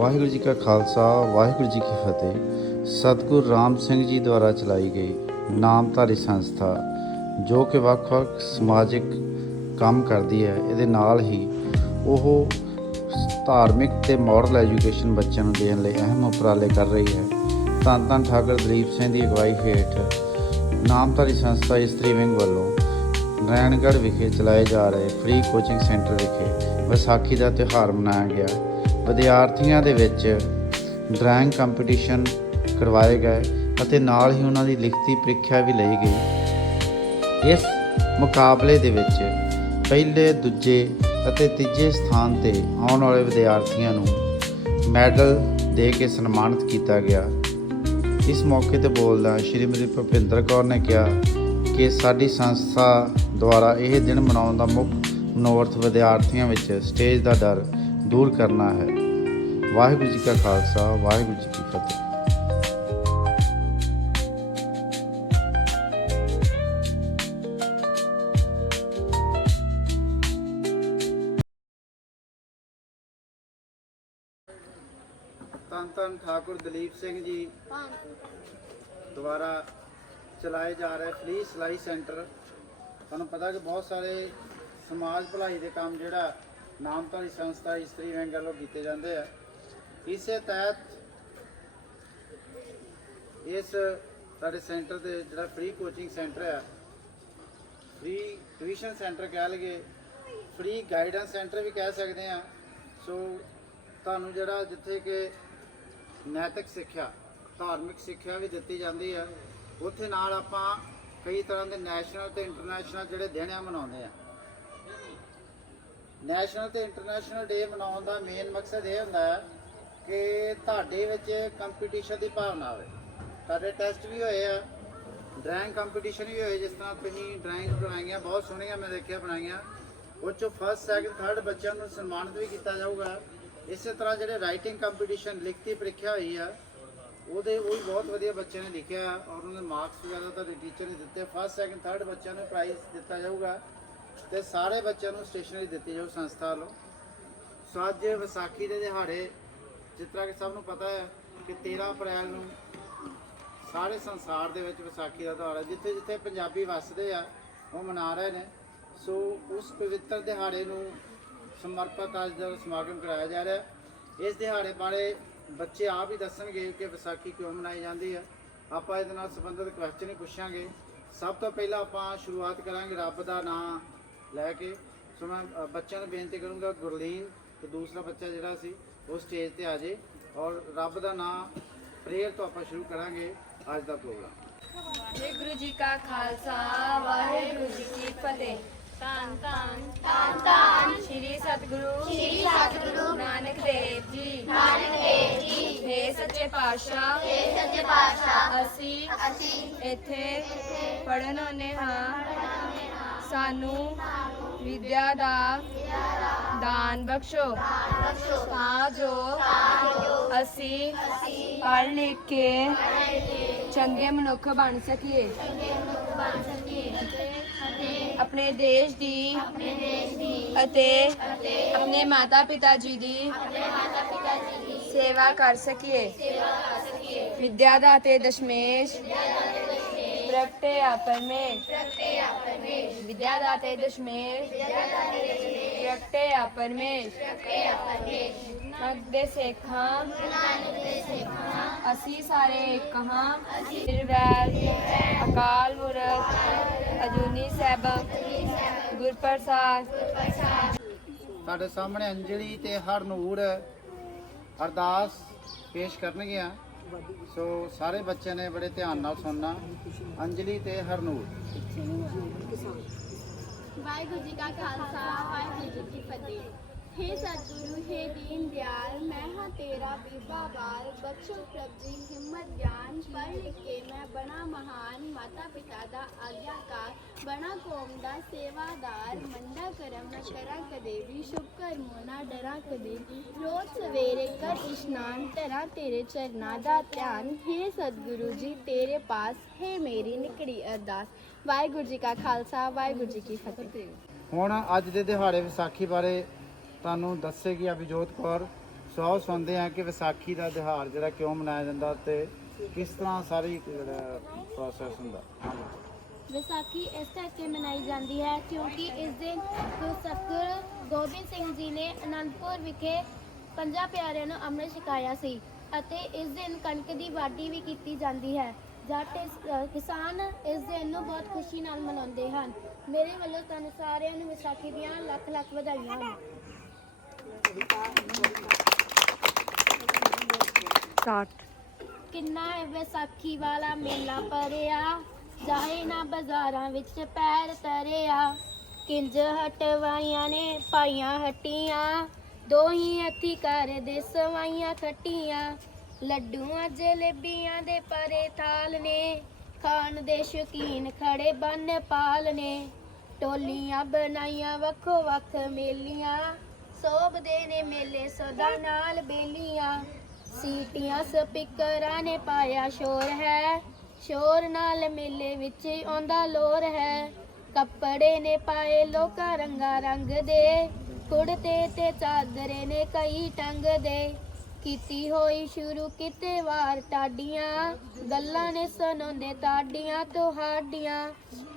ਵਾਹਿਗੁਰੂ ਜੀ ਕਾ ਖਾਲਸਾ, ਵਾਹਿਗੁਰੂ ਜੀ ਕੀ ਫਤਿਹ। ਸਤਿਗੁਰ ਰਾਮ ਸਿੰਘ ਜੀ ਦੁਆਰਾ ਚਲਾਈ ਗਈ ਨਾਮਧਾਰੀ ਸੰਸਥਾ, ਜੋ ਕਿ ਵੱਖ-ਵੱਖ ਸਮਾਜਿਕ ਕੰਮ ਕਰਦੀ ਹੈ, ਇਹਦੇ ਨਾਲ ਹੀ ਉਹ ਧਾਰਮਿਕ ਤੇ ਮੋਰਲ ਐਜੂਕੇਸ਼ਨ ਬੱਚਿਆਂ ਨੂੰ ਦੇਣ ਲਈ ਅਹਿਮ ਉਪਰਾਲੇ ਕਰ ਰਹੀ ਹੈ। ਧੰਨ ਧੰਨ ਠਾਕੁਰ ਦਲੀਪ ਸਿੰਘ ਦੀ ਅਗਵਾਈ ਹੇਠ ਨਾਮਧਾਰੀ ਸੰਸਥਾ ਇਸਤਰੀ ਵਿੰਗ ਵੱਲੋਂ ਨਾਰਾਇਣਗੜ੍ਹ ਵਿਖੇ ਚਲਾਏ ਜਾ ਰਹੇ ਫ੍ਰੀ ਕੋਚਿੰਗ ਸੈਂਟਰ ਵਿਖੇ ਵਿਸਾਖੀ ਦਾ ਤਿਉਹਾਰ ਮਨਾਇਆ ਗਿਆ। ਵਿਦਿਆਰਥੀਆਂ ਦੇ ਵਿੱਚ ਡਰਾਇੰਗ ਕੰਪੀਟੀਸ਼ਨ ਕਰਵਾਏ ਗਏ ਅਤੇ ਨਾਲ ਹੀ ਉਹਨਾਂ ਦੀ ਲਿਖਤੀ ਪ੍ਰੀਖਿਆ ਵੀ ਲਈ ਗਈ। ਇਸ ਮੁਕਾਬਲੇ ਦੇ ਵਿੱਚ ਪਹਿਲੇ, ਦੂਜੇ ਅਤੇ ਤੀਜੇ ਸਥਾਨ ਤੇ ਆਉਣ ਵਾਲੇ ਵਿਦਿਆਰਥੀਆਂ ਨੂੰ ਮੈਡਲ ਦੇ ਕੇ ਸਨਮਾਨਿਤ ਕੀਤਾ ਗਿਆ। ਇਸ ਮੌਕੇ ਤੇ ਬੋਲਦਾ ਸ਼੍ਰੀਮਤੀ ਭੁਪਿੰਦਰ ਕੌਰ ਨੇ ਕਿਹਾ ਕਿ ਸਾਡੀ ਸੰਸਥਾ ਦੁਆਰਾ ਇਹ ਦਿਨ ਮਨਾਉਣ ਦਾ ਮੁੱਖ ਮਨੋਰਥ ਵਿਦਿਆਰਥੀਆਂ ਵਿੱਚ ਸਟੇਜ ਦਾ ਡਰ ਦੂਰ ਕਰਨਾ ਹੈ। ਵਾਹਿਗੁਰੂ ਜੀ ਕਾ ਖਾਲਸਾ, ਵਾਹਿਗੁਰੂ ਜੀ ਕੀ ਫਤਿਹ। ਧੰਨ ਧੰਨ ਠਾਕੁਰ ਦਲੀਪ ਸਿੰਘ ਜੀ। ਦੁਆਰਾ ਚਲਾਏ ਜਾ ਰਹੇ ਫ੍ਰੀ ਸਿਲਾਈ ਸੈਂਟਰ। ਤੁਹਾਨੂੰ ਪਤਾ ਕਿ ਬਹੁਤ ਸਾਰੇ ਸਮਾਜ ਭਲਾਈ ਦੇ ਕੰਮ ਜਿਹੜਾ ਨਾਮਧਾਰੀ ਸੰਸਥਾ ਇਸਤਰੀ ਵਿੰਗ ਵੱਲੋਂ ਕੀਤੇ ਜਾਂਦੇ ਆ। ਇਸੇ ਤਹਿਤ ਇਸ ਸਾਡੇ ਸੈਂਟਰ ਦੇ ਜਿਹੜਾ ਫ੍ਰੀ ਕੋਚਿੰਗ ਸੈਂਟਰ ਆ ਫ੍ਰੀ ਟਿਊਸ਼ਨ ਸੈਂਟਰ ਕਹਿ ਲਈਏ ਫ੍ਰੀ ਗਾਈਡੈਂਸ ਸੈਂਟਰ ਵੀ ਕਹਿ ਸਕਦੇ ਆ। ਸੋ ਤੁਹਾਨੂੰ ਜਿਹੜਾ ਜਿੱਥੇ ਕਿ ਨੈਤਿਕ ਸਿੱਖਿਆ, ਧਾਰਮਿਕ ਸਿੱਖਿਆ ਵੀ ਦਿੱਤੀ ਜਾਂਦੀ ਹੈ ਉੱਥੇ ਨਾਲ ਆਪਾਂ ਕਈ ਤਰ੍ਹਾਂ ਦੇ ਨੈਸ਼ਨਲ ਤੇ ਇੰਟਰਨੈਸ਼ਨਲ ਜਿਹੜੇ ਦਿਨ ਆ ਮਨਾਉਂਦੇ ਆ। ਨੈਸ਼ਨਲ ਤੇ ਇੰਟਰਨੈਸ਼ਨਲ ਡੇ ਮਨਾਉਣ ਦਾ ਮੇਨ ਮਕਸਦ ਇਹ ਹੁੰਦਾ ਹੈ ਕਿ ਤੁਹਾਡੇ ਵਿੱਚ ਕੰਪੀਟੀਸ਼ਨ ਦੀ ਭਾਵਨਾ ਆਵੇ ਤੁਹਾਡੇ ਟੈਸਟ ਵੀ ਹੋਏ ਆ ਡਰਾਇੰਗ ਕੰਪੀਟੀਸ਼ਨ ਵੀ ਹੋਏ, ਜਿਸ ਤਰ੍ਹਾਂ ਤੁਸੀਂ ਡਰਾਇੰਗ ਬਣਾਈਆਂ, ਬਹੁਤ ਸੋਹਣੀਆਂ ਮੈਂ ਦੇਖਿਆ ਬਣਾਈਆਂ। ਉਹ ਚੋਂ ਫਸਟ ਸੈਕਿੰਡ ਥਰਡ ਬੱਚਿਆਂ ਨੂੰ ਸਨਮਾਨਿਤ ਵੀ ਕੀਤਾ ਜਾਊਗਾ। ਇਸੇ ਤਰ੍ਹਾਂ ਜਿਹੜੇ ਰਾਈਟਿੰਗ ਕੰਪੀਟੀਸ਼ਨ ਲਿਖਤੀ ਪ੍ਰੀਖਿਆ ਹੋਈ ਆ, ਉਹਦੇ ਉਹ ਵੀ ਬਹੁਤ ਵਧੀਆ ਬੱਚਿਆਂ ਨੇ ਲਿਖਿਆ ਔਰ ਉਹਨਾਂ ਦੇ ਮਾਰਕਸ ਵਗੈਰਾ ਤਾਂ ਟੀਚਰ ਨੇ ਦਿੱਤੇ। ਫਸਟ ਸੈਕਿੰਡ ਥਰਡ ਬੱਚਿਆਂ ਨੂੰ ਪ੍ਰਾਈਜ਼ ਦਿੱਤਾ ਜਾਊਗਾ। ਤੇ ਸਾਰੇ ਬੱਚਿਆਂ ਨੂੰ ਸਟੇਸ਼ਨਰੀ ਦਿੱਤੀ ਜਾਊ ਸੰਸਥਾ ਵੱਲੋਂ। ਸੋ ਅੱਜ ਵਿਸਾਖੀ ਦੇ ਦਿਹਾੜੇ, ਜਿਸ ਤਰ੍ਹਾਂ ਕਿ ਸਭ ਨੂੰ ਪਤਾ ਹੈ ਕਿ 13 ਅਪ੍ਰੈਲ ਨੂੰ ਸਾਰੇ ਸੰਸਾਰ ਦੇ ਵਿੱਚ ਵਿਸਾਖੀ ਦਾ ਤਿਉਹਾਰ ਹੈ, ਜਿੱਥੇ ਜਿੱਥੇ ਪੰਜਾਬੀ ਵੱਸਦੇ ਆ, ਉਹ ਮਨਾ ਰਹੇ ਨੇ। ਸੋ ਉਸ ਪਵਿੱਤਰ ਦਿਹਾੜੇ ਨੂੰ ਸਮਰਪਿਤ ਅੱਜ ਦਾ ਸਮਾਗਮ ਕਰਾਇਆ ਜਾ ਰਿਹਾ ਇਸ ਦਿਹਾੜੇ ਬਾਰੇ ਬੱਚੇ ਆਪ ਹੀ ਦੱਸਣਗੇ ਕਿ ਵਿਸਾਖੀ ਕਿਉਂ ਮਨਾਈ ਜਾਂਦੀ ਹੈ। ਆਪਾਂ ਇਹਦੇ ਨਾਲ ਸੰਬੰਧਿਤ ਕੁਐਸਚਨ ਹੀ ਪੁੱਛਾਂਗੇ। ਸਭ ਤੋਂ ਪਹਿਲਾਂ ਆਪਾਂ ਸ਼ੁਰੂਆਤ ਕਰਾਂਗੇ ਰੱਬ ਦਾ ਨਾਮ ਲੈ ਕੇ ਸੋ ਮੈਂ ਅ, ਬੱਚਿਆਂ ਨੂੰ ਬੇਨਤੀ ਕਰੂੰਗਾ ਗੁਰਲੀਨ ਤੇ ਦੂਸਰਾ ਬੱਚਾ ਜਿਹੜਾ ਸੀ ਉਹ ਸਟੇਜ ਤੇ ਆ ਜੇ ਔਰ ਰੱਬ ਦਾ ਨਾਮ ਪ੍ਰੇਅਰ ਤੋਂ ਆਪਾਂ ਸ਼ੁਰੂ ਕਰਾਂਗੇ ਅੱਜ ਦਾ ਪ੍ਰੋਗਰਾਮ। ਵਾਹਿਗੁਰੂ ਜੀ ਕਾ ਖਾਲਸਾ ਵਾਹਿਗੁਰੂ ਜੀ ਕੀ ਫਤਿਹ। ਧੰਨ ਧੰਨ ਧੰਨ ਧੰਨ। ਸ੍ਰੀ ਸਤਿਗੁਰੂ ਸ੍ਰੀ ਸਤਿਗੁਰੂ। ਨਾਨਕ ਦੇਵ ਜੀ। ਨਾਨਕ ਦੇਵ ਜੀ। ਹੇ ਸੱਚੇ ਪਾਤਸ਼ਾਹ। हे ਸੱਚੇ ਪਾਤਸ਼ਾਹ। ਅਸੀਂ ਅਸੀਂ ਇੱਥੇ ਪੜਨ ਆਉਂਦੇ ਹਾਂ। ਸਾਨੂੰ ਵਿਦਿਆ ਦਾ ਦਾਨ ਬਖਸ਼ੋ। ਤਾਂ ਜੋ ਅਸੀਂ ਪੜ੍ਹ ਲਿਖ ਕੇ ਚੰਗੇ ਮਨੁੱਖ ਬਣ ਸਕੀਏ। ਆਪਣੇ ਦੇਸ਼ ਦੀ ਅਤੇ ਆਪਣੇ ਮਾਤਾ ਪਿਤਾ ਜੀ ਦੀ ਸੇਵਾ ਕਰ ਸਕੀਏ। ਸੇਵਾ ਕਰ ਸਕੀਏ ਵਿਦਿਆ ਦਾ ਤੇ ਦਸ਼ਮੇਸ਼ ਪ੍ਰਗਟੇ ਆਪਰਮੇਸ਼ ਪ੍ਰਗਟੇ ਆਪਰਮੇਸ਼ ਵਿਦਿਆ ਦਾ ਤੇ ਦਸ਼ਮੇਸ਼ ਪ੍ਰਗਟੇ ਆਪਰਮੇਸ਼ ਪ੍ਰਗਟੇ ਆਪਰਮੇਸ਼ ਨਗ ਦੇ ਸੇਖਾਂ ਨਾਨਕ ਦੇ ਸੇਖਾਂ ਅਸੀਂ ਸਾਰੇ ਇੱਕ ਨਿਰਵੈਰ ਅਕਾਲ ਮੂਰਤ ਅਜੂਨੀ ਸੈਭੰ ਗੁਰ ਸਾਡੇ ਸਾਹਮਣੇ ਅੰਜਲੀ ਤੇ ਹਰਨੂਰ ਅਰਦਾਸ ਪੇਸ਼ ਕਰਨਗੀਆਂ ਸੋ ਸਾਰੇ ਬੱਚਿਆਂ ਨੇ ਬੜੇ ਧਿਆਨ ਨਾਲ ਸੁਣਨਾ ਅੰਜਲੀ ਤੇ ਹਰਨੂਰ ਵਾਹਿਗੁਰੂ ਜੀ ਕਾ ਖਾਲਸਾ ਵਾਹਿਗੁਰੂ ਜੀ ਕੀ ਫਤਿਹ हे सतगुरु हे दीन दयाल मैं हाँ तेरा बीबा बार बख्शो प्रभ जी हिम्मत ज्ञान पढ़ लिख के मैं बना महान माता पिता ਦਾ ਆਗਿਆਕਾਰ ਬਣਾ ਕੌਮ ਦਾ ਸੇਵਾਦਾਰ, ਮੰਦਾ ਕਰਮ ਨਾ ਕਰਾਂ ਕਦੇ ਵੀ, ਸ਼ੁਭ ਕਰਮੋ ਨਾ ਡਰਾਂ ਕਦੇ ਰੋਜ਼ ਸਵੇਰੇ ਕਰ ਇਸ਼ਨਾਨ, ਧਰਾਂ ਤੇਰੇ ਚਰਨਾਂ ਦਾ ਧਿਆਨ। हे ਸਤਿਗੁਰੂ ਜੀ, ਤੇਰੇ ਪਾਸ, ਹੈ ਮੇਰੀ ਨਿਕੜੀ ਅਰਦਾਸ। ਵਾਹਿਗੁਰੂ ਜੀ ਕਾ ਖਾਲਸਾ, ਵਾਹਿਗੁਰੂ ਜੀ ਕੀ ਫਤਿਹ। ਹੁਣ ਅੱਜ ਦੇ ਦਿਹਾੜੇ ਵਿਸਾਖੀ ਬਾਰੇ ਤੁਹਾਨੂੰ ਦੱਸੇਗੀ ਅਭਿਜੋਤ ਕੌਰ। ਸੌ ਸੁਣਦੇ ਆ ਕਿ ਵਿਸਾਖੀ ਦਾ ਤਿਉਹਾਰ ਜਿਹੜਾ ਕਿਉਂ ਮਨਾਇਆ ਜਾਂਦਾ ਤੇ ਕਿਸ ਤਰ੍ਹਾਂ ਸਾਰੀ ਜਿਹੜਾ ਪ੍ਰੋਸੈਸ ਹੁੰਦਾ। ਹਾਂਜੀ। ਵਿਸਾਖੀ ਇਸ ਕਰਕੇ ਮਨਾਈ ਜਾਂਦੀ ਹੈ ਕਿਉਂਕਿ ਇਸ ਦਿਨ ਗੁਰੂ ਸਤਿਗੁਰ ਗੋਬਿੰਦ ਸਿੰਘ ਜੀ ਨੇ ਅਨੰਦਪੁਰ ਵਿਖੇ ਪੰਜਾਂ ਪਿਆਰਿਆਂ ਨੂੰ ਅੰਮ੍ਰਿਤ ਛਕਾਇਆ ਸੀ ਅਤੇ ਇਸ ਦਿਨ ਕਣਕ ਦੀ ਵਾਢੀ ਵੀ ਕੀਤੀ ਜਾਂਦੀ ਹੈ। ਜੱਟ ਇਸ- ਕਿਸਾਨ ਇਸ ਦਿਨ ਨੂੰ ਬਹੁਤ ਖੁਸ਼ੀ ਨਾਲ ਮਨਾਉਂਦੇ ਹਨ। ਮੇਰੇ ਵੱਲੋਂ ਤੁਹਾਨੂੰ ਸਾਰਿਆਂ ਨੂੰ ਵਿਸਾਖੀ ਦੀਆਂ ਲੱਖ ਲੱਖ ਵਧਾਈਆਂ। ਹਨ ਸਟਾਰਟ। ਕਿੰਨਾ ਹੈ ਵਿਸਾਖੀ ਵਾਲਾ ਮੇਲਾ ਪਰਿਆ ਜਾਏ ਨਾ ਬਾਜ਼ਾਰਾਂ ਵਿੱਚ ਪੈਰ ਤਰਿਆ। ਕਿੰਜ ਹਟਵਾਈਆਂ ਨੇ ਪਾਈਆਂ ਹੱਟੀਆਂ। ਦੋ ਹੱਥੀ ਕਰਦੇ ਸਵਾਈਆਂ ਖੱਟੀਆਂ। ਲੱਡੂਆਂ ਜਲੇਬੀਆਂ ਦੇ ਪਰੇ ਥਾਲ ਨੇ। ਖਾਣ ਦੇ ਸ਼ੌਕੀਨ ਖੜੇ ਬੰਨ ਪਾਲ ਨੇ। ਟੋਲੀਆਂ ਬਣਾਈਆਂ ਵੱਖੋ ਵੱਖ ਮੇਲੀਆਂ ਸੋਭਦੇ ਨੇ ਮੇਲੇ ਸਦਾ ਨਾਲ ਬੇਲੀਆਂ। ਸੀਟੀਆਂ ਸਪੀਕਰਾਂ ਨੇ ਪਾਇਆ ਸ਼ੋਰ ਹੈ। ਸ਼ੋਰ ਨਾਲ ਮੇਲੇ ਵਿੱਚ ਆਉਂਦਾ ਲੋਰ ਹੈ। ਕੱਪੜੇ ਨੇ ਪਾਏ ਲੋਕਾਂ ਰੰਗਾ ਰੰਗ ਦੇ। ਕੁੜਤੇ ਤੇ ਚਾਦਰੇ ਨੇ ਕਈ ਟੰਗ ਦੇ। ਕੀਤੀ ਹੋਈ ਸ਼ੁਰੂ ਕਿਤੇ ਵਾਰ ਟਾਡੀਆਂ। ਗੱਲਾਂ ਨੇ ਸੁਣਾਉਂਦੇ ਤਾਡੀਆਂ ਤੁਹਾਡੀਆਂ।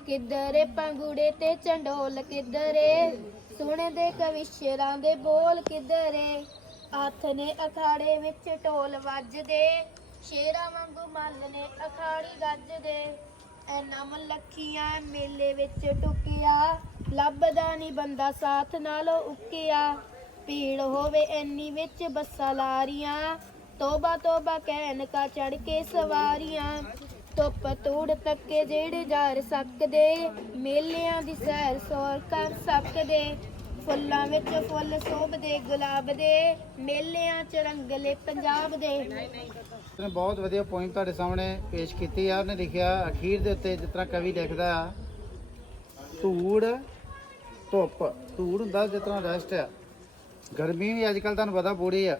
ਕਿੱਧਰੇ ਪੰਗੂੜੇ ਤੇ ਚੰਡੋਲ ਕਿੱਧਰੇ? ਸੁਣਦੇ ਕਵਿਸ਼ਰਾਂ ਦੇ ਬੋਲ ਕਿੱਧਰੇ? ਹੱਥ ਨੇ ਅਖਾੜੇ ਵਿੱਚ ਢੋਲ ਵੱਜਦੇ। ਸ਼ੇਰਾਂ ਵਾਂਗੂ ਮੱਲ ਨੇ ਅਖਾੜੀ ਗੱਜਦੇ। ਐਨਾ ਮਲੱਖੀਆਂ ਮੇਲੇ ਵਿੱਚ ਟੁਕਿਆ। ਲੱਭਦਾ ਨਹੀਂ ਬੰਦਾ ਸਾਥ ਨਾਲੋਂ ਉੱਕਿਆ। ਭੀੜ ਹੋਵੇ ਐਨੀ ਵਿੱਚ ਬੱਸਾਂ ਲਾਰੀਆਂ। ਤੋਬਾ ਤੋਬਾ ਕਹਿਣ ਕਾ ਚੜ ਕੇ ਸਵਾਰੀਆਂ। ਧੁੱਪ ਤੂੜ ਤੱਕੇ ਜਿਹੜੇ ਜਾਰ ਸਕਦੇ। ਮੇਲਿਆਂ ਦੀ ਸੈਰ ਸੋਰ ਕਰ ਸਕਦੇ। ਫੁੱਲਾਂ ਵਿੱਚ ਫੁੱਲ ਸੋਭਦੇ ਗੁਲਾਬ ਦੇ ਮੇਲਿਆਂ ਚ ਰੰਗਲੇ ਪੰਜਾਬ ਦੇ ਨੇ ਬਹੁਤ ਵਧੀਆ ਪੁਆਇੰਟ ਤੁਹਾਡੇ ਸਾਹਮਣੇ ਪੇਸ਼ ਕੀਤੀ ਆ। ਉਹਨੇ ਲਿਖਿਆ, ਅਖੀਰ ਦੇ ਉੱਤੇ ਜਿਸ ਤਰ੍ਹਾਂ ਕਵੀ ਲਿਖਦਾ ਆ ਧੂੜ, ਧੁੱਪ। ਧੂੜ ਹੁੰਦਾ ਜਿਸ ਤਰ੍ਹਾਂ ਰੈਸਟ ਆ। ਗਰਮੀ ਵੀ ਅੱਜ ਕੱਲ ਤੁਹਾਨੂੰ ਪਤਾ ਪੂਰੀ ਆ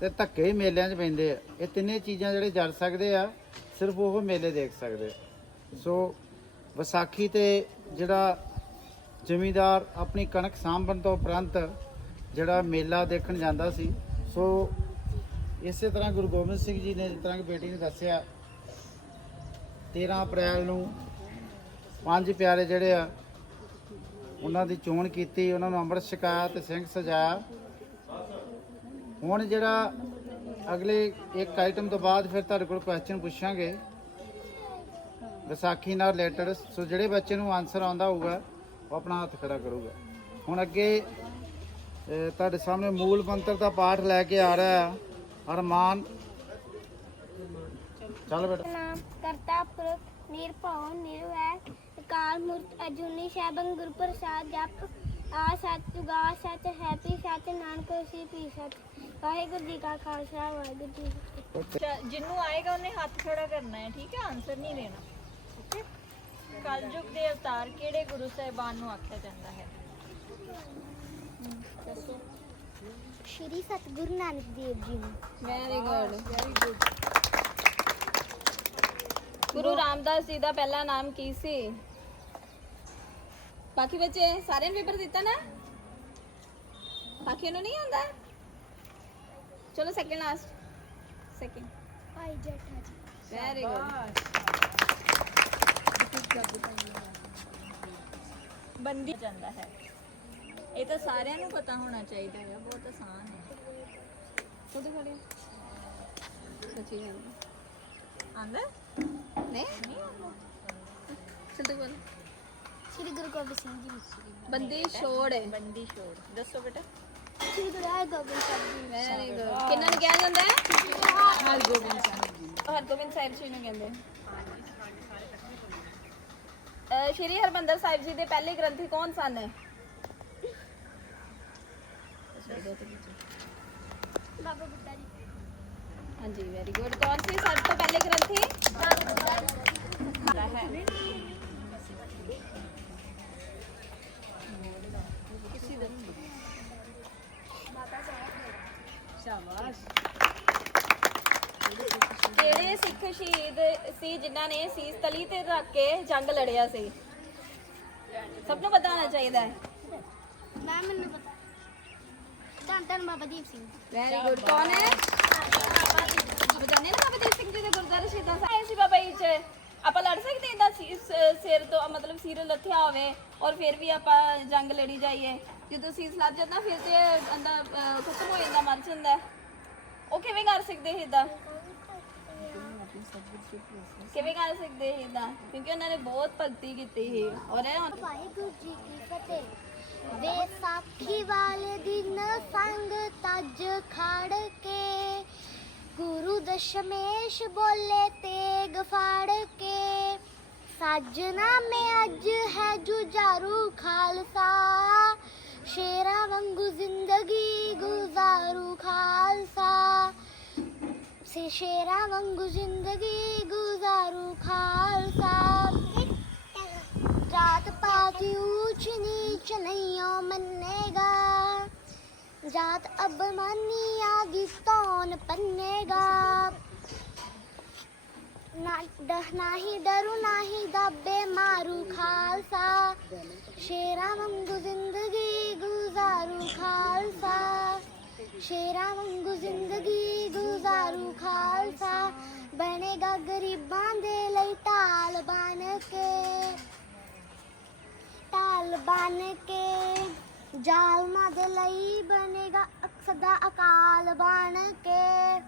ਤੇ ਧੱਕੇ ਮੇਲਿਆਂ 'ਚ ਪੈਂਦੇ ਆ। ਇਹ ਤਿੰਨੇ ਚੀਜ਼ਾਂ ਜਿਹੜੇ ਜੜ ਸਕਦੇ ਆ, ਸਿਰਫ ਉਹ ਮੇਲੇ ਦੇਖ ਸਕਦੇ ਸੋ ਵਿਸਾਖੀ ਤੇ ਜਿਹੜਾ ਜ਼ਮੀਂਦਾਰ ਆਪਣੀ ਕਣਕ ਸਾਂਭਣ ਤੋਂ ਉਪਰੰਤ ਜਿਹੜਾ ਮੇਲਾ ਦੇਖਣ ਜਾਂਦਾ ਸੀ। ਸੋ ਇਸੇ ਤਰ੍ਹਾਂ ਗੁਰੂ ਗੋਬਿੰਦ ਸਿੰਘ ਜੀ ਨੇ ਜਿਸ ਤਰ੍ਹਾਂ ਕਿ ਬੇਟੀ ਨੇ ਦੱਸਿਆ 13 ਅਪ੍ਰੈਲ ਨੂੰ ਪੰਜ ਪਿਆਰੇ ਜਿਹੜੇ ਆ, ਉਹਨਾਂ ਦੀ ਚੋਣ ਕੀਤੀ, ਉਹਨਾਂ ਨੂੰ ਅੰਮ੍ਰਿਤ ਛਕਾਇਆ ਤੇ ਸਿੰਘ ਸਜਾਇਆ। ਹੁਣ ਜਿਹੜਾ ਅਗਲੇ ਇੱਕ ਆਈਟਮ ਤੋਂ ਬਾਅਦ ਫਿਰ ਤੁਹਾਡੇ ਕੋਲ ਕੁਐਸਚਨ ਪੁੱਛਾਂਗੇ। ਵਿਸਾਖੀ ਨਾਲ ਰਿਲੇਟਡ ਸੋ ਜਿਹੜੇ ਬੱਚੇ ਨੂੰ ਆਨਸਰ ਆਉਂਦਾ ਹੋਊਗਾ ਉਹ ਆਪਣਾ ਹੱਥ ਖੜਾ ਕਰੂਗਾ। ਹੁਣ ਅੱਗੇ ਤੁਹਾਡੇ ਸਾਹਮਣੇ ਮੂਲ ਮੰਤਰ ਦਾ ਪਾਠ ਲੈ ਕੇ ਆ ਰਿਹਾ ਹੈ। ਅਰਮਾਨ ਚੱਲ ਬੇਟਾ। ਨਾਮ ਕਰਤਾ ਪੁਰਖ ਨਿਰਭਉ ਨਿਰਵੈਰ ਅਕਾਲ ਮੂਰਤ ਅਜੂਨੀ ਸ਼ੈਬੰ ਗੁਰ ਪ੍ਰਸਾਦ ਜਪ ਆ ਸੱਚ ਜੁਗਾ ਸੱਚ ਹੈ ਪੀ ਸੱਚ ਨਾਨਕ ਹੋਸੀ ਪੀ ਸੱਚ ਵਾਹਿਗੁਰੂ ਜੀ ਕਾ ਖਾਲਸਾ ਵਾਹਿਗੁਰੂ ਜੀ ਕੀ ਫਤਿਹ। ਜਿੰਨੂੰ ਆਏਗਾ ਉਹਨੇ ਹੱਥ ਖੜਾ ਕਰਨਾ ਹੈ ਠੀਕ ਹੈ? ਆਨਸਰ ਨਹੀਂ ਦੇਣਾ। ਓਕੇ? ਕਲਯੁਗ ਦੇ ਅਵਤਾਰ ਕਿਹੜੇ ਗੁਰੂ ਸਾਹਿਬਾਨ ਨੂੰ ਆਖਿਆ ਜਾਂਦਾ ਹੈ? ਦੱਸੋ। ਸ਼੍ਰੀ ਸਤਿਗੁਰੂ ਨਾਨਕ ਦੇਵ ਜੀ ਨੂੰ। Very good very good Guru Ramdas ji ਦਾ ਪਹਿਲਾ ਨਾਮ ਕੀ ਸੀ? ਬਾਕੀ ਬੱਚੇ ਸਾਰਿਆਂ ਨੇ ਪੇਪਰ ਦਿੱਤਾ ਨਾ? ਬਾਕੀ ਨੂੰ ਨਹੀਂ ਆਉਂਦਾ? ਚਲੋ ਸੈਕਿੰਡ ਲਾਸਟ ਸੈਕਿੰਡ ਆਈ ਜੱਟਾ ਜੀ। ਵੈਰੀ ਗੁੱਡ ਬੰਦੀ ਜਾਂਦਾ ਹੈ। ਇਹ ਤਾਂ ਸਾਰਿਆਂ ਨੂੰ ਪਤਾ ਹੋਣਾ ਚਾਹੀਦਾ ਹੈ ਬਹੁਤ ਆਸਾਨ ਹੈ। ਖੁਦ ਖੜੇ ਸੱਚੀ ਗੱਲ ਆਂਦਾ ਨਹੀਂ? ਨਹੀਂ ਚਲ ਤੂੰ ਬੋਲ ਸ਼੍ਰੀ ਗੁਰੂ ਗੋਬਿੰਦ ਸਿੰਘ ਜੀ ਨੂੰ ਬੰਦੀ ਛੋੜ ਹੈ। ਬੰਦੀ ਛੋੜ। ਦੱਸੋ ਬੇਟਾ। ਸ਼੍ਰੀ ਗੁਰੂ ਹਰਗੋਬਿੰਦ ਸਾਹਿਬ ਜੀ ਵੈਰੀ ਗੁੱਡ ਕਿੰਨਾਂ ਨੂੰ ਕਿਹਾ ਜਾਂਦਾ ਹੈ? ਹਰਗੋਬਿੰਦ ਸਾਹਿਬ ਜੀ ਹਰਗੋਬਿੰਦ ਸਾਹਿਬ ਜੀ ਨੂੰ ਕਹਿੰਦੇ। ਸ਼੍ਰੀ ਹਰਮੰਦਰ ਸਾਹਿਬ ਜੀ ਦੇ ਪਹਿਲੇ ਗ੍ਰੰਥੀ ਕੌਣ ਸਨ? ਬਾਬਾ ਬੁੱਢਾ ਜੀ। ਹਾਂਜੀ ਵੈਰੀ ਗੁੱਡ ਕੌਣ ਸੀ ਸਭ ਤੋਂ ਪਹਿਲੇ ਗ੍ਰੰਥੀ? ਪਤਾ ਹੈ ਕਿਸੇ ਦਾ ਕਿਹੜੇ ਸਿੱਖ ਸ਼ਹੀਦ ਸੀ ਜਿਨ੍ਹਾਂ ਨੇ ਸੀਸ ਤਲੀ ਤੇ ਰੱਖ ਕੇ ਜੰਗ ਲੜਿਆ ਸੀ। ਸਭ ਨੂੰ ਪਤਾ ਹੋਣਾ ਚਾਹੀਦਾ ਹੈ। ਮੈਂ ਮੈਨੂੰ ਪਤਾ। ਧੰਨ ਧੰਨ ਬਾਬਾ ਦੀਪ ਸਿੰਘ। ਵੈਰੀ ਗੁੱਡ ਕੌਣ ਹੈ? ਬਜਾਨੇ ਨਾ ਬਾਬਾ ਦੀਪ ਸਿੰਘ ਜੀ ਦੇ ਗੁਰਦੁਆਰੇ ਸ਼ਹੀਦਾਂ ਸਾਹਿਬ। ਆਏ ਸੀ ਬਾਬਾ ਜੀ ਚ ਆਪਾਂ ਲੜ ਸਕਦੇ ਇਦਾਂ ਸਿਰ ਤੋਂ ਮਤਲਬ ਸਿਰ ਲੱਥਿਆ ਹੋਵੇ ਔਰ ਫਿਰ ਵੀ ਆਪਾਂ ਜੰਗ ਲੜੀ ਜਾਈਏ। ਜਦੋਂ ਸੀਸ ਲੱਜ ਜਾਂਦਾ ਫਿਰ ਤੇ ਅੰਦਰ ਖਤਮ ਹੋ ਜਾਂਦਾ ਮਰ ਜਾਂਦਾ। ਉਹ ਕਿਵੇਂ ਕਰ ਸਕਦੇ ਇਦਾਂ ਕਿਵੇਂ ਕਰ ਸਕਦੇ ਇਦਾਂ ਕਿਉਂਕਿ ਉਹਨਾਂ ਨੇ ਬਹੁਤ ਭਗਤੀ ਕੀਤੀ ਸੀ। ਔਰ ਇਹ ਹੁਣ ਵਾਹਿਗੁਰੂ ਜੀ ਕੀ ਫਤਿਹ। ਵਿਸਾਖੀ ਵਾਲੇ ਦਿਨ ਸੰਗ ਤਜ ਖੜ ਕੇ, ਗੁਰੂ ਦਸ਼ਮੇਸ਼ ਬੋਲੇ ਤੇਗ ਫਾੜ ਕੇ। ਸਾਜਨਾ ਮੈਂ ਅੱਜ ਹੈ ਜੁਝਾਰੂ ਖਾਲਸਾ। ਸ਼ੇਰਾਂ ਵਾਂਗੂ ਜ਼ਿੰਦਗੀ ਗੁਜ਼ਾਰੂ ਖਾਲਸਾ। से शेरा वंगू ज़िंदगी गुजारू खालसा। जात पात ऊंच नीच नहीं मनेगा जात अब मानी आदि तौन पन्नेगा। ना, ना ही डरू ना ही दबे मारू खालसा। शेरा मंगू ज़िंदगी गुजारू खालसा। ਸ਼ੇਰਾਂ ਵਾਂਗੂ ਜ਼ਿੰਦਗੀ ਗੁਜ਼ਾਰੂ, ਖਾਲਸਾ ਬਣੇਗਾ ਗਰੀਬਾਂ ਦੇ ਲਈ ਢਾਲ ਬਣ ਕੇ, ਢਾਲ ਬਣ ਕੇ ਜਾਲਮਾਂ ਦੇ ਲਈ ਬਣੇਗਾ ਸਦਾ ਅਕਾਲ ਬਣ ਕੇ।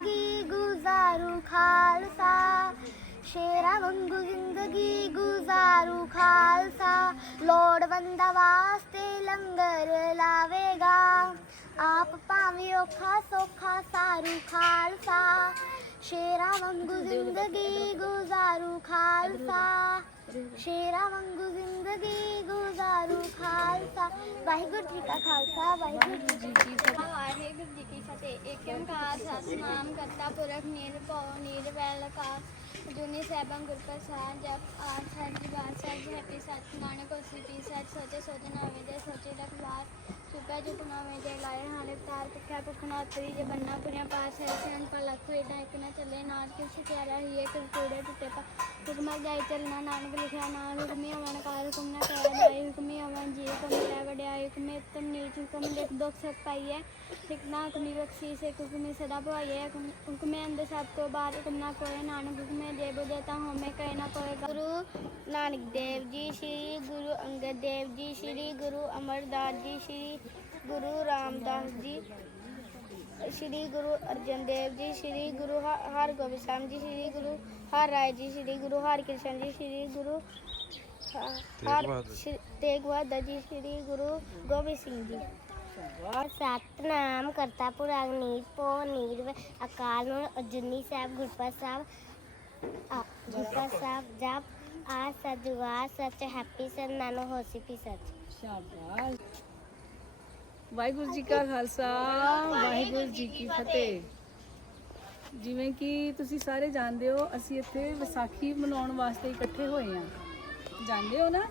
ਕੀ ਗੁਜ਼ਾਰੂ, ਖਾਲਸਾ ਸ਼ੇਰਾ ਵਾਂਗੂ ਜ਼ਿੰਦਗੀ ਗੁਜ਼ਾਰੂ ਖਾਲਸਾ ਲੋੜਵੰਦਾਂ ਵਾਸਤੇ ਲੰਗਰ ਲਾਵੇਗਾ ਆਪ ਭਾਵੇਂ ਔਖਾ ਸੌਖਾ ਸਾਰੂ ਖਾਲਸਾ ਸ਼ੇਰਾ ਵਾਂਗੂ ਜ਼ਿੰਦਗੀ ਗੁਜ਼ਾਰੂ ਖਾਲਸਾ ਸ਼ੇਰਾ ਵਾਂਗੂ ਜ਼ਿੰਦਗੀ ਗੁਜ਼ਾਰੂ ਖਾਲਸਾ ਵਾਹਿਗੁਰੂ ਜੀ ਕਾ ਖਾਲਸਾ ਵਾਹਿਗੁਰੂ ਜੀ ਕੀ ਫਤਿਹ ਵਾਹਿਗੁਰੂ ਜੀ ਕੀ ਫਤਿਹ। ਏਕ ਓੰਕਾਰ ਸਤਨਾਮ ਕਰਤਾ ਪੁਰਖ ਨਿਰਭਉ ਨਿਰਵੈਲ ਅਕਾਲ ਜੁਨੀ ਸਹਿਬੰ ਗੁਰਪ੍ਰਸਾਦ, ਜਪ ਆਠ ਸੱਚ ਜੁਗਾਰ ਸੱਚ ਹੈਪੀ ਸੱਚ ਨਾਨਕ ਹੋਸੀ ਪੀ ਸਤਿ ਸੋਚੇ ਸੋਚੇ ਨਾਵੇਂ ਦੇ ਸੋਚੇ ਰਖਵਾਰ ਸੁਪਾ ਜੁਟ ਨਾਵੇਂ ਦੇ ਲਾਏ ਹਾਲੇ ਤਾਰ ਪੱਖਾ ਪੁਖਣਾ ਤਰੀ ਜੇ ਬੰਨਾ ਪੁਰਿਆ ਪਾਸ ਹੈ ਸਿਆਣ ਪਾ ਲੱਖ ਇਦਾਂ ਇੱਕ ਨਾ ਚੱਲੇ, ਨਾਲ ਕਿਸ ਤਿਆਰਾ ਹੀ ਇੱਕ ਕੋੜੇ ਟੁੱਟੇ ਪਾ ਹੁਕਮਾ ਜਾਈ ਚੱਲਣਾ ਨਾਨਕ ਲਿਖਿਆ, ਨਾਲ ਹੁਕਮੀ ਅਵਨ ਕਾਰ, ਹੁਕਮ ਨਾ ਕਰਿਆ ਜਾਈ ਹੁਕਮੀ ਅਵਨ ਜੀ ਹੁਕਮ ਲੈ ਵਡਿਆਈ ਹੁਕਮੇ ਤਮ ਨੀਚ ਹੁਕਮ ਲਿਖ, ਦੁਖ ਸਤ ਪਾਈਏ ਸਿਕਨਾ ਹੁਕਮੀ ਬਖਸ਼ੀ ਸੇ ਹੁਕਮੀ ਸਦਾ ਭਾਈਏ ਹੁਕਮੇ ਅੰਦਰ ਸਭ ਕੋ ਬਾਰ ਹੁਕਮ ਨਾ ਕੋਏ, ਨਾਨਕ ਹੁਕਮੇ ਦੇ ਬੁਝਤਾ ਹੋਮੇ ਕਹੇ ਨਾ ਕੋਏ ਗੁਰੂ ਨਾਨਕ ਦੇਵ ਜੀ, ਸ੍ਰੀ ਗੁਰੂ ਅੰਗਦ ਦੇਵ ਜੀ, ਸ੍ਰੀ ਗੁਰੂ ਅਮਰਦਾਸ ਜੀ, ਸ੍ਰੀ ਗੁਰੂ ਰਾਮਦਾਸ ਜੀ ਸ਼੍ਰੀ ਗੁਰੂ ਅਰਜਨ ਦੇਵ ਜੀ ਸ਼੍ਰੀ ਗੁਰੂ ਹਰਗੋਬਿੰਦ ਸਾਹਿਬ ਜੀ ਸ਼੍ਰੀ ਗੁਰੂ ਹਰ ਰਾਏ ਜੀ ਸ਼੍ਰੀ ਗੁਰੂ ਹਰਕ੍ਰਿਸ਼ਨ ਜੀ ਸ਼੍ਰੀ ਗੁਰੂ ਤੇਗ ਬਹਾਦਰ। ਜੀ ਸ਼੍ਰੀ ਗੁਰੂ ਗੋਬਿੰਦ ਸਿੰਘ ਜੀ। ਸਤਨਾਮ ਕਰਤਾ ਪੁਰਾਗ ਪੋ ਨੀਰ ਅਕਾਲ ਨੂੰ ਅਜਨੀ ਸਾਹਿਬ ਗੁਰਪ੍ਰਸਾਦ ਸਾਹਿਬ ਗੁਰਪ੍ਰਸਾਦ ਸਾਹਿਬ ਜਪ ਆ ਸਜਵਾ ਸਚ ਹੈਪੀ ਸਨ ਨਾਨੋ ਹੋਸੀ ਪੀ ਸਚ। ਸ਼ਾਬਾਸ਼। ਵਾਹਿਗੁਰੂ ਜੀ ਕਾ ਖਾਲਸਾ ਵਾਹਿਗੁਰੂ ਜੀ ਕੀ ਫਤਿਹ। ਜਿਵੇਂ ਕਿ ਤੁਸੀਂ ਸਾਰੇ ਜਾਣਦੇ ਹੋ ਅਸੀਂ ਇੱਥੇ ਵਿਸਾਖੀ ਮਨਾਉਣ ਵਾਸਤੇ ਇਕੱਠੇ ਹੋਏ ਹਾਂ। ਜਾਣਦੇ ਹੋ ਨਾ?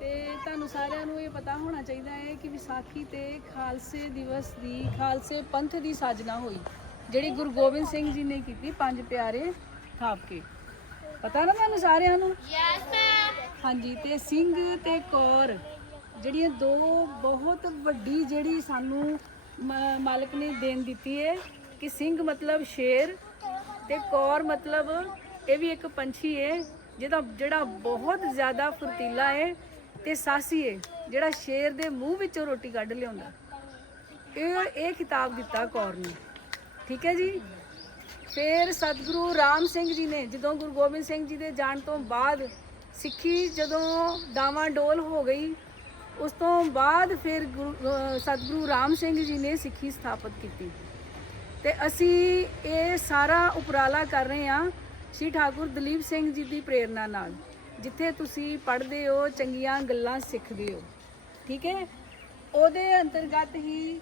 ਤੇ ਤੁਹਾਨੂੰ ਸਾਰਿਆਂ ਨੂੰ ਇਹ ਪਤਾ ਹੋਣਾ ਚਾਹੀਦਾ ਹੈ ਕਿ ਵਿਸਾਖੀ ਤੇ ਖਾਲਸੇ ਦਿਵਸ ਦੀ ਖਾਲਸੇ ਪੰਥ ਦੀ ਸਾਜਨਾ ਹੋਈ ਜਿਹੜੀ ਗੁਰੂ ਗੋਬਿੰਦ ਸਿੰਘ ਜੀ ਨੇ ਕੀਤੀ ਪੰਜ ਪਿਆਰੇ ਥਾਪ ਕੇ। ਪਤਾ ਨਾ ਤੁਹਾਨੂੰ ਸਾਰਿਆਂ ਨੂੰ? ਹਾਂਜੀ ਤੇ ਸਿੰਘ ਤੇ ਕੌਰ। ਜਿਹੜੀਆਂ ਦੋ ਬਹੁਤ ਵੱਡੀ ਜਿਹੜੀ ਸਾਨੂੰ ਮ- ਮਾਲਕ ਨੇ ਦੇਣ ਦਿੱਤੀ ਹੈ ਕਿ ਸਿੰਘ ਮਤਲਬ ਸ਼ੇਰ ਤੇ ਕੌਰ ਮਤਲਬ ਇਹ ਵੀ ਇੱਕ ਪੰਛੀ ਹੈ ਜਿਹਦਾ ਜਿਹੜਾ ਬਹੁਤ ਜ਼ਿਆਦਾ ਫੁਰਤੀਲਾ ਹੈ ਤੇ ਸਾਸੀ ਹੈ ਜਿਹੜਾ ਸ਼ੇਰ ਦੇ ਮੂੰਹ ਵਿੱਚੋਂ ਰੋਟੀ ਕੱਢ ਲਿਆਉਂਦਾ। ਇਹ ਇਹ ਕਿਤਾਬ ਦਿੱਤਾ ਕੌਰ ਨੂੰ। ਠੀਕ ਹੈ ਜੀ? ਫਿਰ ਸਤਿਗੁਰੂ ਰਾਮ ਸਿੰਘ ਜੀ ਨੇ, ਜਦੋਂ ਗੁਰੂ ਗੋਬਿੰਦ ਸਿੰਘ ਜੀ ਦੇ ਜਾਣ ਤੋਂ ਬਾਅਦ ਸਿੱਖੀ ਜਦੋਂ ਡਾਵਾਂ ਡੋਲ ਹੋ ਗਈ ਉਸ ਤੋਂ ਬਾਅਦ ਫਿਰ ਗੁਰੂ- ਸਤਿਗੁਰੂ ਰਾਮ ਸਿੰਘ ਜੀ ਨੇ ਸਿੱਖੀ ਸਥਾਪਿਤ ਕੀਤੀ। ਤੇ ਅਸੀਂ ਇਹ ਸਾਰਾ ਉਪਰਾਲਾ ਕਰ ਰਹੇ ਹਾਂ ਸ਼੍ਰੀ ਠਾਕੁਰ ਦਲੀਪ ਸਿੰਘ ਜੀ ਦੀ ਪ੍ਰੇਰਣਾ ਨਾਲ, ਜਿੱਥੇ ਤੁਸੀਂ ਪੜ੍ਹਦੇ ਹੋ, ਚੰਗੀਆਂ ਗੱਲਾਂ ਸਿੱਖਦੇ ਹੋ। ਠੀਕ ਹੈ? ਉਹਦੇ ਅੰਤਰਗਤ ਹੀ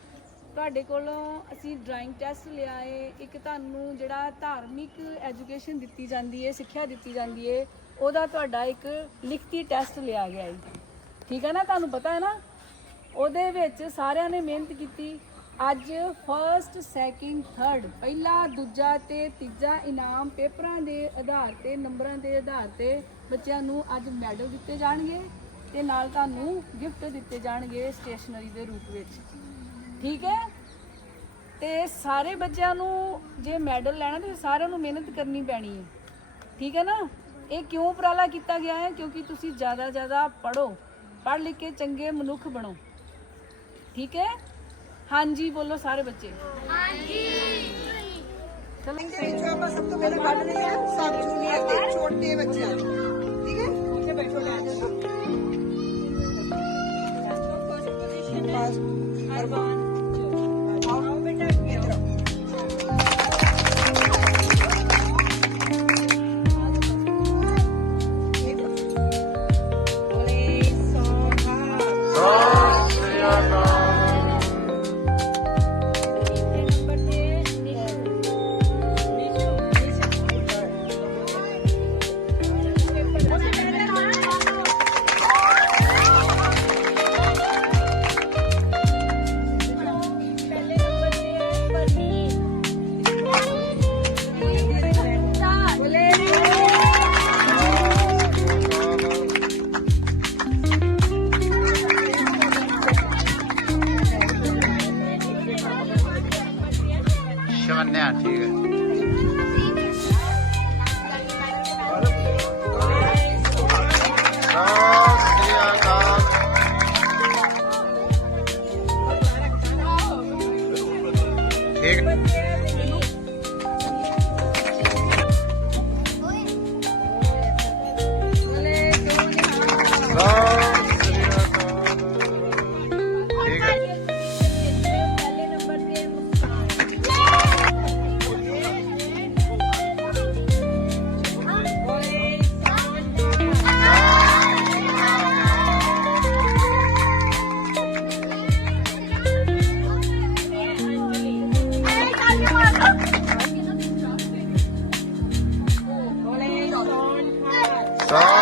ਤੁਹਾਡੇ ਕੋਲੋਂ ਅਸੀਂ ਡਰਾਇੰਗ ਟੈਸਟ ਲਿਆ ਏ ਇੱਕ ਤੁਹਾਨੂੰ ਜਿਹੜਾ ਧਾਰਮਿਕ ਐਜੂਕੇਸ਼ਨ ਦਿੱਤੀ ਜਾਂਦੀ ਹੈ, ਸਿੱਖਿਆ ਦਿੱਤੀ ਜਾਂਦੀ ਹੈ, ਉਹਦਾ ਤੁਹਾਡਾ ਇੱਕ ਲਿਖਤੀ ਟੈਸਟ ਲਿਆ ਗਿਆ ਹੈ। ਠੀਕ ਹੈ ਨਾ, ਤੁਹਾਨੂੰ ਪਤਾ ਹੈ ਨਾ? ਉਹਦੇ ਵਿੱਚ ਸਾਰਿਆਂ ਨੇ ਮਿਹਨਤ ਕੀਤੀ। ਅੱਜ ਫਰਸਟ ਸੈਕਿੰਡ ਥਰਡ ਪਹਿਲਾ, ਦੂਜਾ ਤੇ ਤੀਜਾ ਇਨਾਮ ਪੇਪਰਾਂ ਦੇ ਆਧਾਰ ਤੇ, ਨੰਬਰਾਂ ਦੇ ਆਧਾਰ ਤੇ ਬੱਚਿਆਂ ਨੂੰ ਅੱਜ ਮੈਡਲ ਦਿੱਤੇ ਜਾਣਗੇ ਤੇ ਨਾਲ ਤੁਹਾਨੂੰ ਗਿਫਟ ਦਿੱਤੇ ਜਾਣਗੇ ਸਟੇਸ਼ਨਰੀ ਦੇ ਰੂਪ ਵਿੱਚ। ਠੀਕ ਹੈ? ਤੇ ਸਾਰੇ ਬੱਚਿਆਂ ਨੂੰ ਜੇ ਮੈਡਲ ਲੈਣਾ ਤੇ ਸਾਰਿਆਂ ਨੂੰ ਮਿਹਨਤ ਕਰਨੀ ਪੈਣੀ ਹੈ। ਠੀਕ ਹੈ ਨਾ? ਇਹ ਕਿਉਂ ਉਪਰਾਲਾ ਕੀਤਾ ਗਿਆ ਹੈ? ਕਿਉਂਕਿ ਤੁਸੀਂ ਜ਼ਿਆਦਾ ਜ਼ਿਆਦਾ ਪੜੋ ਪੜ੍ਹ ਲਿਖ ਕੇ ਚੰਗੇ ਮਨੁੱਖ ਬਣੋ। ਠੀਕ ਹੈ? ਹਾਂਜੀ ਬੋਲੋ ਸਾਰੇ ਬੱਚੇ। ਦੇ ਵਿੱਚੋਂ ਆਪਾਂ ਸਭ ਤੋਂ ਪਹਿਲਾਂ ਕੱਢ ਰਹੇ ਹਾਂ ਸਬ ਜੂਨੀਅਰ ਦੇ ਛੋਟੇ ਬੱਚਿਆਂ ਨੂੰ। ਠੀਕ ਹੈ? ਠੀਕ ਹੈ। ਸਤਿ